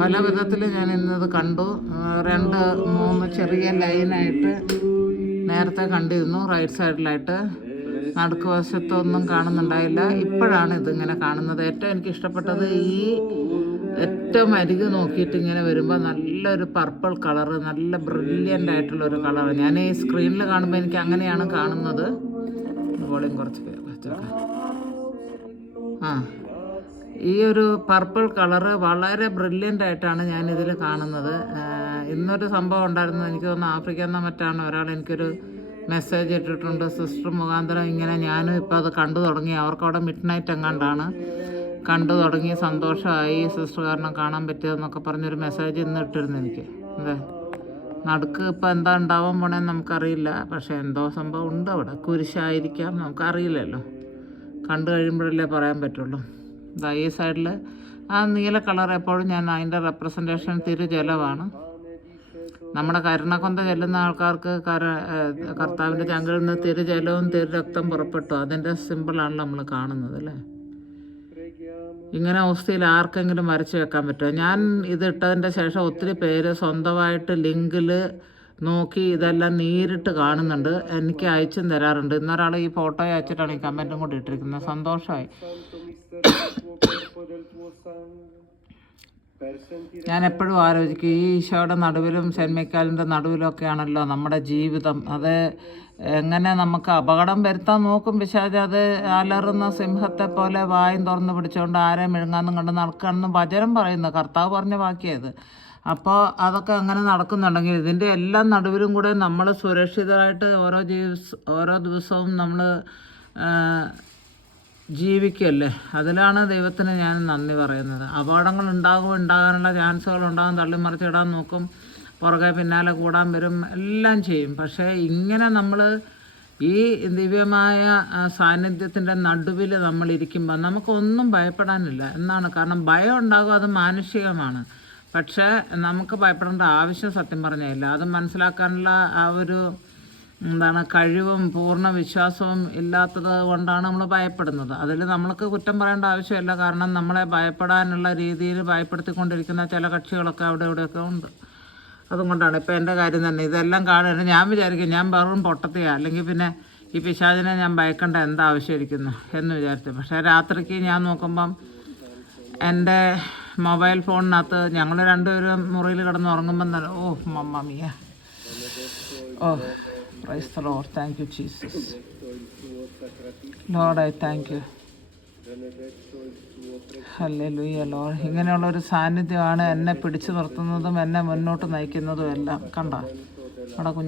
പല വിധത്തിൽ ഞാൻ ഇന്നത് കണ്ടു. 2-3 ചെറിയ ലൈനായിട്ട് നേരത്തെ കണ്ടിരുന്നു, റൈറ്റ് സൈഡിലായിട്ട്. നടുക്ക് വശത്തൊന്നും കാണുന്നുണ്ടായില്ല. ഇപ്പോഴാണ് ഇതിങ്ങനെ കാണുന്നത്. ഏറ്റവും എനിക്ക് ഇഷ്ടപ്പെട്ടത് ഈ ഏറ്റവും അരികെ നോക്കിയിട്ട് ഇങ്ങനെ വരുമ്പോൾ നല്ലൊരു പർപ്പിൾ കളറ്, നല്ല ബ്രില്യൻ്റ് ആയിട്ടുള്ളൊരു കളറ്. ഞാൻ ഈ സ്ക്രീനിൽ കാണുമ്പോൾ എനിക്ക് അങ്ങനെയാണ് കാണുന്നത്. വോളിയം കുറച്ച് വെച്ചേക്കാം. ഈ ഒരു പർപ്പിൾ കളറ് വളരെ ബ്രില്യൻ്റ് ആയിട്ടാണ് ഞാനിതിൽ കാണുന്നത്. ഇന്നൊരു സംഭവം ഉണ്ടായിരുന്നു, എനിക്ക് തോന്നുന്നു ആഫ്രിക്കയിൽ നിന്നോ മറ്റാണ് ഒരാൾ എനിക്കൊരു മെസ്സേജ് ഇട്ടിട്ടുണ്ട്. സിസ്റ്റർ മുഖാന്തരം ഇങ്ങനെ ഞാനും ഇപ്പോൾ അത് കണ്ടു തുടങ്ങി. അവർക്കവിടെ മിഡ് നൈറ്റ് എങ്ങാണ്ടാണ്, കണ്ടു തുടങ്ങി, സന്തോഷമായി, സിസ്റ്റർ കാരണം കാണാൻ പറ്റിയതെന്നൊക്കെ പറഞ്ഞൊരു മെസ്സേജ് ഇന്ന് ഇട്ടിരുന്നു എനിക്ക്. അതെ, നടുക്ക് ഇപ്പോൾ എന്താ ഉണ്ടാവാൻ പോണേന്ന് നമുക്കറിയില്ല. പക്ഷേ എന്തോ സംഭവം ഉണ്ട് അവിടെ. കുരിശായിരിക്കാം, നമുക്കറിയില്ലല്ലോ, കണ്ടു കഴിയുമ്പോഴല്ലേ പറയാൻ പറ്റുള്ളൂ. ഇതാ ഈ സൈഡിൽ ആ നീല കളർ എപ്പോഴും ഞാൻ അതിൻ്റെ റെപ്രസെൻറ്റേഷൻ തിരുജലമാണ്. നമ്മുടെ കരുണക്കൊന്ത ചെല്ലുന്ന ആൾക്കാർക്ക് കർത്താവിൻ്റെ ചങ്കിൽ നിന്ന് തിരുജലവും തിരുരക്തം പുറപ്പെട്ടു. അതിൻ്റെ സിമ്പിളാണ് നമ്മൾ കാണുന്നത് അല്ലേ. ഇങ്ങനെ അവസ്ഥയിൽ ആർക്കെങ്കിലും വരച്ച് വെക്കാൻ പറ്റുമോ? ഞാൻ ഇത് ഇട്ടതിൻ്റെ ശേഷം ഒത്തിരി പേര് സ്വന്തമായിട്ട് ലിങ്കിൽ നോക്കി ഇതെല്ലാം നേരിട്ട് കാണുന്നുണ്ട്, എനിക്ക് അയച്ചും തരാറുണ്ട്. ഇന്നൊരാൾ ഈ ഫോട്ടോ അയച്ചിട്ടാണ് ഈ കമൻറ്റും കൂടി ഇട്ടിരിക്കുന്നത്. സന്തോഷമായി. ഞാൻ എപ്പോഴും ആലോചിക്കും, ഈ ഈശോയുടെ നടുവിലും സെൻറ്റ് മിക്കാലിൻ്റെ നടുവിലൊക്കെയാണല്ലോ നമ്മുടെ ജീവിതം. അത് എങ്ങനെ നമുക്ക് അപകടം വരുത്താൻ നോക്കും പിശാച്. അത് അലറുന്ന സിംഹത്തെ പോലെ വായും തുറന്ന് പിടിച്ചുകൊണ്ട് ആരെയും മെഴുങ്ങാന്നും കണ്ട് നടക്കുകയാണെന്ന് വചനം പറയുന്നു, കർത്താവ് പറഞ്ഞ വാക്യത്. അപ്പോൾ അതൊക്കെ അങ്ങനെ നടക്കുന്നുണ്ടെങ്കിൽ ഇതിൻ്റെ എല്ലാം നടുവിലും കൂടെ നമ്മൾ സുരക്ഷിതമായിട്ട് ഓരോ ദിവസവും നമ്മൾ ജീവിക്കല്ലേ. അതിലാണ് ദൈവത്തിന് ഞാൻ നന്ദി പറയുന്നത്. അപകടങ്ങൾ ഉണ്ടാകാനുള്ള ചാൻസുകൾ ഉണ്ടാകും, തള്ളിമറിച്ചിടാൻ നോക്കും, പുറകെ പിന്നാലെ കൂടാൻ വരും, എല്ലാം ചെയ്യും. പക്ഷേ ഇങ്ങനെ നമ്മൾ ഈ ദിവ്യമായ സാന്നിധ്യത്തിൻ്റെ നടുവിൽ നമ്മളിരിക്കുമ്പോൾ നമുക്കൊന്നും ഭയപ്പെടാനില്ല എന്നാണ്. കാരണം ഭയം ഉണ്ടാകും, അത് മാനുഷികമാണ്. പക്ഷേ നമുക്ക് ഭയപ്പെടേണ്ട ആവശ്യം സത്യം പറഞ്ഞില്ല. അത് മനസ്സിലാക്കാനുള്ള ആ ഒരു കഴിവും പൂർണ്ണ വിശ്വാസവും ഇല്ലാത്തത് കൊണ്ടാണ് നമ്മൾ ഭയപ്പെടുന്നത്. അതിൽ നമ്മൾക്ക് കുറ്റം പറയേണ്ട ആവശ്യമില്ല. കാരണം നമ്മളെ ഭയപ്പെടാനുള്ള രീതിയിൽ ഭയപ്പെടുത്തിക്കൊണ്ടിരിക്കുന്ന ചില കക്ഷികളൊക്കെ അവിടെ ഇവിടെയൊക്കെ ഉണ്ട്. അതുകൊണ്ടാണ് ഇപ്പോൾ എൻ്റെ കാര്യം തന്നെ ഇതെല്ലാം കാണുന്നത്. ഞാൻ വിചാരിക്കും ഞാൻ വെറും പൊട്ടത്തിയാ, അല്ലെങ്കിൽ പിന്നെ ഈ പിശാചിനെ ഞാൻ ഭയക്കേണ്ട എന്താവശ്യമായിരിക്കുന്നു എന്ന് വിചാരിച്ചു. പക്ഷേ രാത്രിക്ക് ഞാൻ നോക്കുമ്പം എൻ്റെ മൊബൈൽ ഫോണിനകത്ത് ഞങ്ങൾ രണ്ടുപേരും മുറിയിൽ കിടന്ന് ഉറങ്ങുമ്പം തന്നെ മമ്മിയ Praise the Lord. Thank you, Jesus. Lord, I thank you. Hallelujah, Lord. ഇങ്ങനെയുള്ളൊരു സാന്നിധ്യമാണ് എന്നെ പിടിച്ചു നിർത്തുന്നതും എന്നെ മുന്നോട്ട് നയിക്കുന്നതും എല്ലാം. കണ്ടോ അവിടെ